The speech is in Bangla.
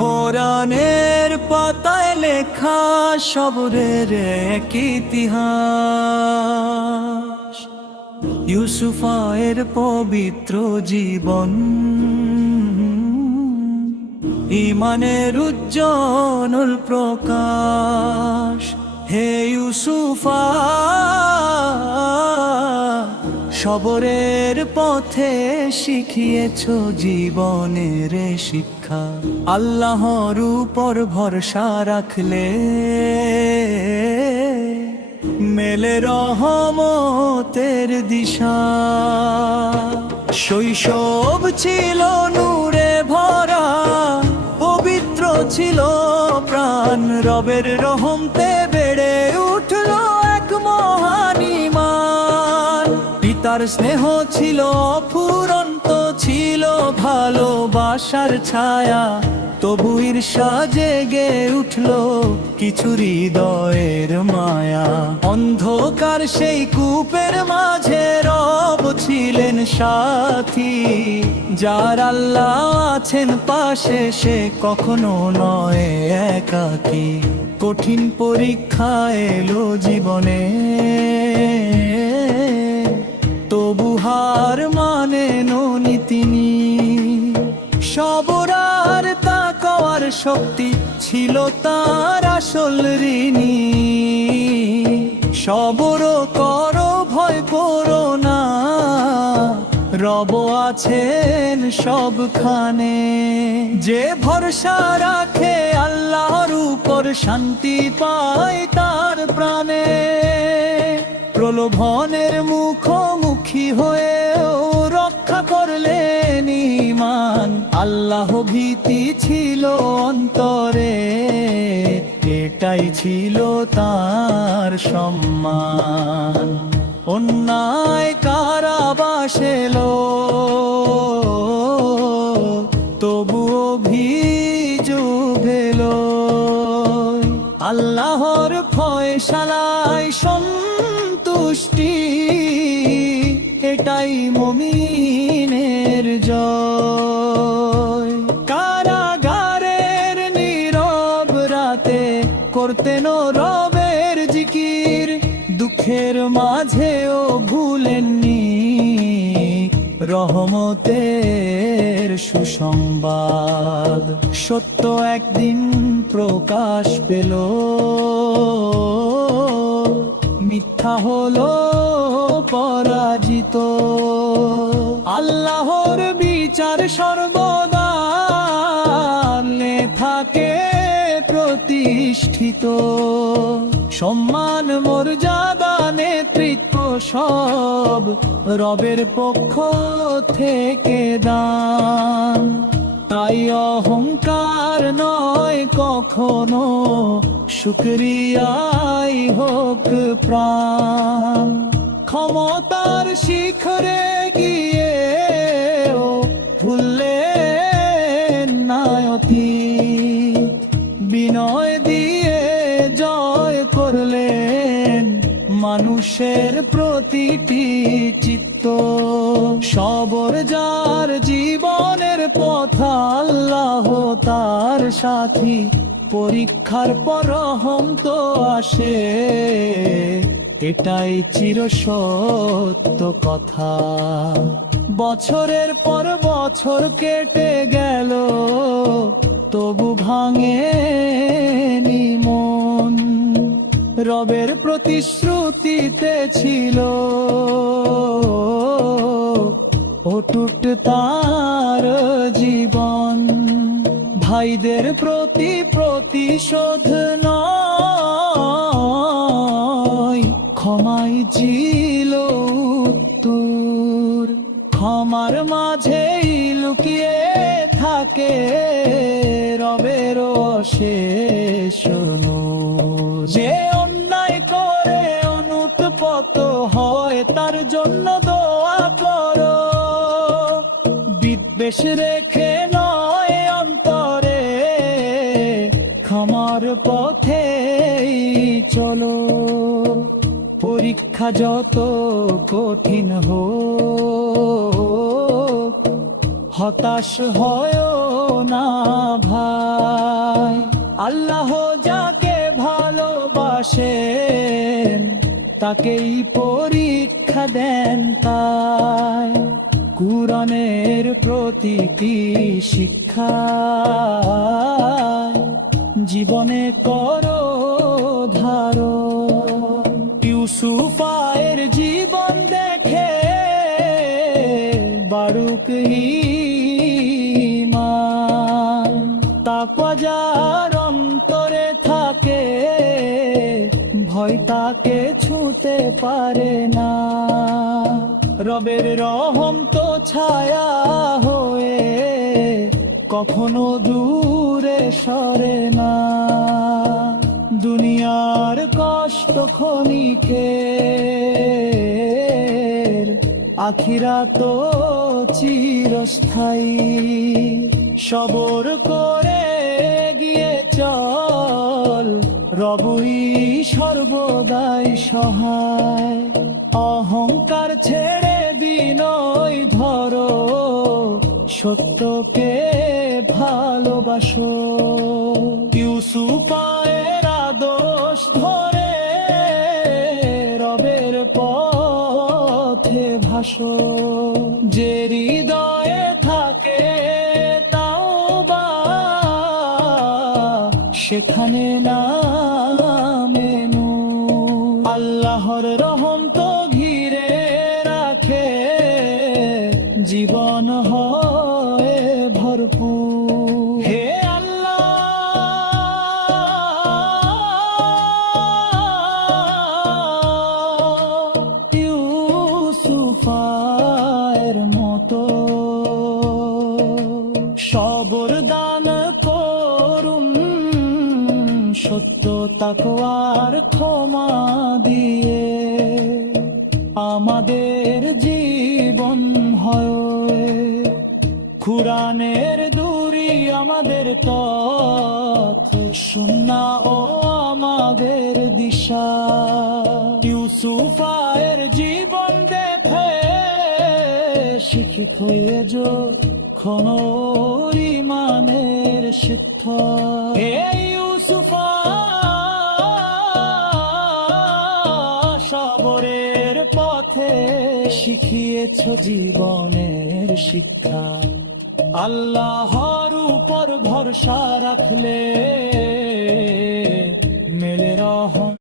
কোরআনের পাতায় লেখা সবরের এক ইতিহাস, ইউসুফের পবিত্র জীবন, ঈমানের উজ্জ্বল প্রকাশ। হে ইউসুফা, সবরের পথে শিখিয়েছ জীবনের শিক্ষা। আল্লাহর উপর ভরসা রাখলে মেলে রহমতের দিশা। শৈশব ছিল নূরে ভরা, পবিত্র ছিল প্রাণ। রবের রহমতে বেড়ে উঠল এক মহান ঈমান। পিতার স্নেহ ছিল অফুরন্ত, ছিল ভালোবাসার ছায়া। তবু ঈর্ষা জেগে উঠল কিছু হৃদয়ের মায়া। অন্ধকার সেই কূপের মাঝে রব ছিলেন সাথী। যার আল্লাহ আছেন পাশে, সে কখনো নয় একাকী। কঠিন পরীক্ষা এলো জীবনে, তবু হার মানেননি তিনি। সবর আর তাকওয়ার শক্তি ছিল তার আসল ঋণী। সবর করো, ভয় করো না, রব আছেন সবখানে। যে ভরসা রাখে আল্লাহর উপর, শান্তি পায় তার প্রাণে। প্রলোভনের মুখোমুখি হয়েও রক্ষা করলেন ঈমান। আল্লাহ ভীতি ছিল অন্তরে, এটাই ছিল তার সম্মান। অন্যায় কারাবাস এলো, তবু অভিযোগ এলো। আল্লাহর ফয়সালায় সন্তুষ্টি, এটাই মুমিনের জয়। কারাগারের নীরব রাতে করতেন রবের জিকির। দুঃখের মাঝেও ভুলেননি রহমতের সুসংবাদ। সত্য একদিন প্রকাশ পেল, মিথ্যা হলো পরাজিত। আল্লাহর বিচার সর্বদা থাকে প্রতিষ্ঠিত। সম্মান মর্যাদা নেতৃত্ব সব রবের পক্ষ থেকে দান। তাই অহংকার নয় কখনো, শুকরিয়াই হোক প্রাণ। ক্ষমতার শিখরে গিয়ে ভুললেন না অতীত। বিনয় দিয়ে জয় করলেন মানুষের প্রতিটি চিত্ত। সবর যার জীবনের পথ, আল্লাহ তার সাথী। পরীক্ষার পর রহম তো আসে, এটাই চিরসত্য কথা। বছরের পর বছর কেটে গেল, তবু ভাঙেনি মন। রবের প্রতিশ্রুতিতে ছিল অটুট তার জীবন। ভাইদের প্রতি প্রতিশোধ নয়, ক্ষমাই ছিল উত্তর। ক্ষমার মাঝেই লুকিয়ে থাকে রবের অশেষ নূর। যে অন্যায় করে অনুতপ্ত হয়, তার জন্য দোয়া করো। বিদ্বেষ রেখে নয় অন্তরে, ক্ষমার পথেই চলো। পরীক্ষা যত কঠিন হোক, হতাশ হয় না ভাই। আল্লাহ যাকে ভালোবাসেন তাকেই পরীক্ষা দেন তাই। কুরআনের প্রতিটি শিক্ষা জীবনে করো ধারণ। ইউসুফের জীবন দেখে বারুক ঈমান। তাকওয়া যার অন্তরে থাকে ভয় তাকে ছুঁতে পারে না। রবের রহম তো ছায়া হয়ে কখনো দূরে সরে না। দুনিয়ার কষ্ট ক্ষণিকের, আখিরাত তো চিরস্থায়ী। সবর করে গিয়ে চল, রবই সর্বদাই সহায়। অহংকার ছেড়ে বিনয় ধরো, সত্যকে ভালোবাসো। ইউসুফের আদর্শ ধরে রবের পথে ভাসো। যে হৃদয়ে থাকে তাওবা, সেখানে নামে নূর। আল্লাহর রহম তো ঘিরে রাখে, জীবন হয় ভরপুর। হে আল্লাহ, ইউসুফের মতো সবর দান করুন, সত্য তাকওয়ার ক্ষমা দিয়ে। আমাদের জীবন হয় কুরআনের দূরি, আমাদের পথ সুন্নাহ ও আমাদের দিশা। ইউসুফের জীবন দেখে শিক্ষিত হয়ে যখন ঈমানের শিক্ষা। হে ইউসুফ, সবরের পথে শিখিয়েছ জীবনের শিক্ষা। আল্লাহর উপর ভরসা রাখলে মেলে রহম।